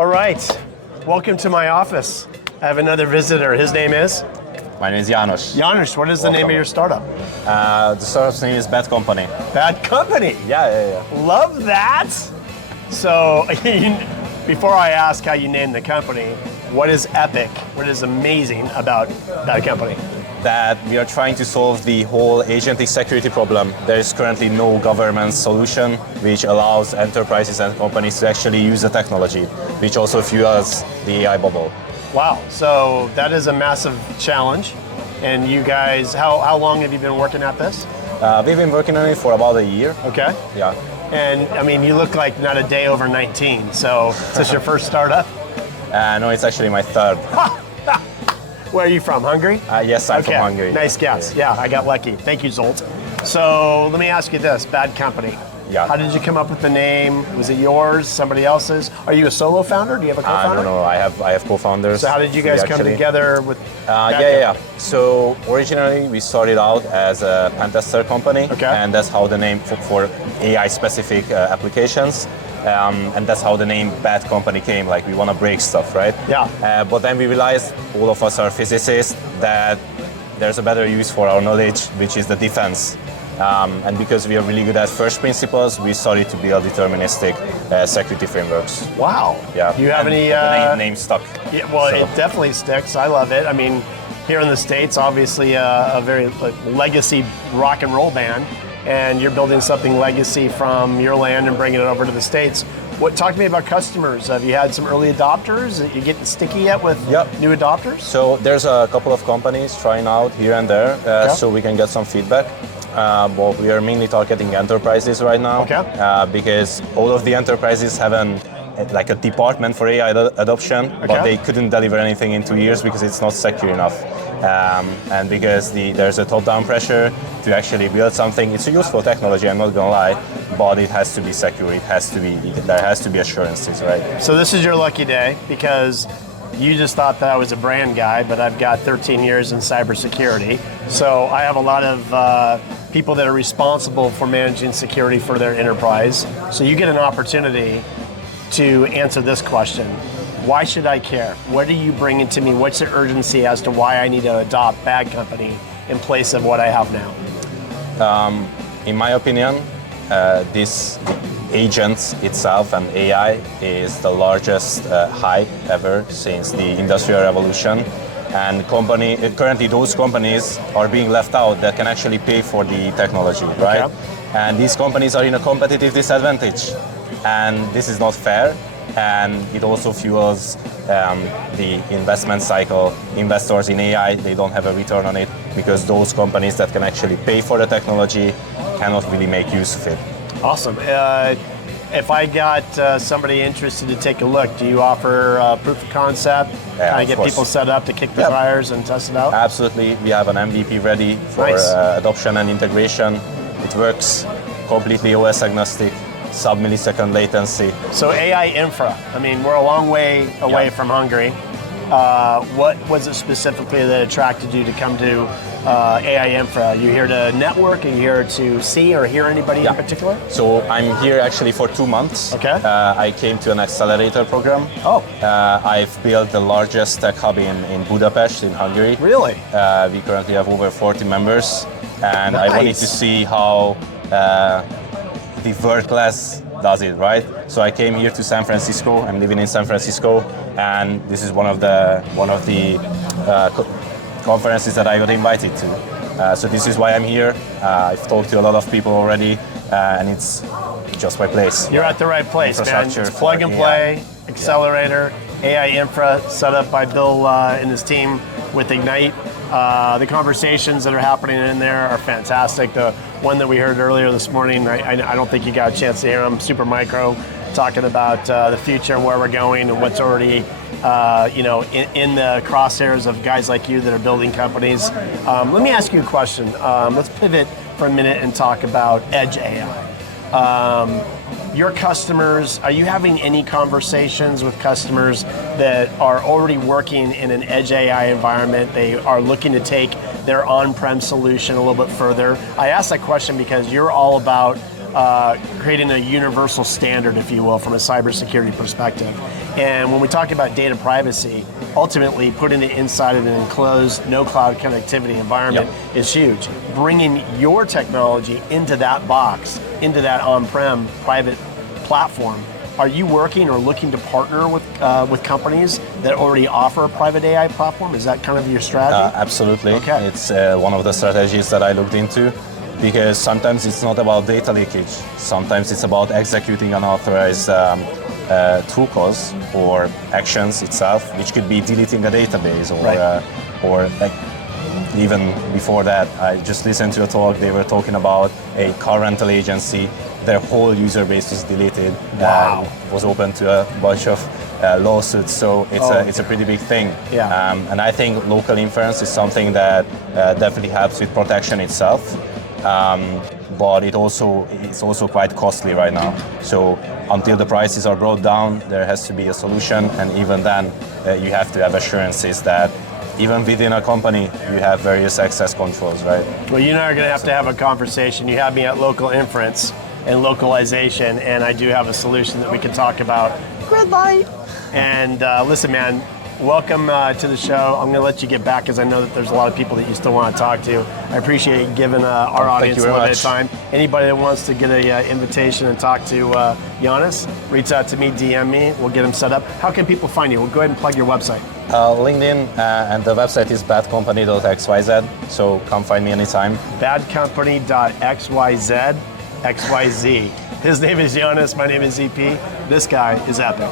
All right, welcome to my office. I have another visitor. His name is? My name is Janos. Janos, what is the name of your startup? The startup's name is BadCompany. BadCompany? Yeah. Love that. So, before I ask how you named the company, what is epic, what is amazing about BadCompany? That we are trying to solve the whole agentic security problem. There is currently no government solution which allows enterprises and companies to actually use the technology, which also fuels the AI bubble. Wow, so that is a massive challenge. And you guys, how long have you been working at this? We've been working on it for about a year. Okay. Yeah. And I mean, you look like not a day over 19, so is this your first startup? No, it's actually my third. Where are you from, Hungary? Yes, I'm from Hungary. Nice guess. Yeah, I got lucky. Thank you, Zolt. So let me ask you this, BadCompany. Yeah. How did you come up with the name? Was it yours, somebody else's? Are you a solo founder? Do you have a co-founder? No, I have co-founders. So how did you guys come together with Yeah. So originally we started out as a pen tester company, and that's how the name for AI-specific applications. And that's how the name BadCompany came, like we want to break stuff, right? Yeah. But then we realized, all of us are physicists, that there's a better use for our knowledge, which is the defense. And because we are really good at first principles, we started to build deterministic security frameworks. Wow. Yeah. Do you have any... The name stuck. Yeah, well, so. It definitely sticks. I love it. I mean, here in the States, obviously a very legacy rock and roll band. And you're building something legacy from your land and bringing it over to the States. Talk to me about customers. Have you had some early adopters? Are you getting sticky yet with new adopters? So there's a couple of companies trying out here and there, so we can get some feedback. But we are mainly targeting enterprises right now, because all of the enterprises have a department for AI adoption, but they couldn't deliver anything in 2 years because it's not secure enough. And because there's a top-down pressure to actually build something. It's a useful technology, I'm not gonna lie, but it has to be secure. There has to be assurances, right? So this is your lucky day because you just thought that I was a brand guy, but I've got 13 years in cybersecurity. So I have a lot of people that are responsible for managing security for their enterprise. So you get an opportunity to answer this question. Why should I care? What are you bringing to me? What's the urgency as to why I need to adopt BadCompany in place of what I have now? In my opinion, this agents itself and AI is the largest hype ever since the Industrial Revolution. And currently those companies are being left out that can actually pay for the technology, right? Okay. And these companies are in a competitive disadvantage. And this is not fair. And it also fuels the investment cycle. Investors in AI, they don't have a return on it because those companies that can actually pay for the technology cannot really make use of it. Awesome. If I got somebody interested to take a look, do you offer proof of concept? Can I get people set up to kick the tires and test it out? Absolutely. We have an MVP ready for adoption and integration. It works completely OS agnostic. Sub-millisecond latency. So AI infra, I mean, we're a long way away from Hungary. What was it specifically that attracted you to come to AI infra? Are you here to network? Are you here to see or hear anybody in particular? So I'm here actually for 2 months. Okay. I came to an accelerator program. Oh. I've built the largest tech hub in Budapest, in Hungary. Really? We currently have over 40 members. And I wanted to see how the world class does it, right? So I came here to San Francisco. I'm living in San Francisco, and this is one of the conferences that I got invited to. So this is why I'm here. I've talked to a lot of people already, and it's just my place. You're at the right place, man. It's plug and play, accelerator, AI infra set up by Bill and his team with Ignite. The conversations that are happening in there are fantastic. The one that we heard earlier this morning, I don't think you got a chance to hear them, Super Micro, talking about the future and where we're going and what's already in the crosshairs of guys like you that are building companies. Let me ask you a question. Let's pivot for a minute and talk about edge AI. Your customers, are you having any conversations with customers that are already working in an edge AI environment? They are looking to take their on-prem solution a little bit further. I ask that question because you're all about creating a universal standard, if you will, from a cybersecurity perspective. And when we talk about data privacy, ultimately putting it inside of an enclosed, no cloud connectivity environment is huge. Bringing your technology into that box, into that on-prem private platform. Are you working or looking to partner with companies that already offer a private AI platform? Is that kind of your strategy? Absolutely. Okay. It's one of the strategies that I looked into, because sometimes it's not about data leakage. Sometimes it's about executing unauthorized tool calls or actions itself, which could be deleting a database or like even before that, I just listened to a talk. They were talking about a car rental agency. Their whole user base was deleted. Wow. Was open to a bunch of lawsuits. So it's a pretty big thing. Yeah. And I think local inference is something that definitely helps with protection itself. But it's also quite costly right now. So until the prices are brought down, there has to be a solution. And even then, you have to have assurances that even within a company, you have various access controls, right? Well, you and I are going to have a conversation. You have me at local inference and localization, and I do have a solution that we can talk about. Grid light. And listen, man, welcome to the show. I'm going to let you get back because I know that there's a lot of people that you still want to talk to. I appreciate you giving our audience a little bit of time. Anybody that wants to get an invitation and talk to Janos, reach out to me, DM me. We'll get them set up. How can people find you? We'll go ahead and plug your website. LinkedIn, and the website is badcompany.xyz, so come find me anytime. BadCompany.xyz. His name is Janos, my name is EP. This guy is epic.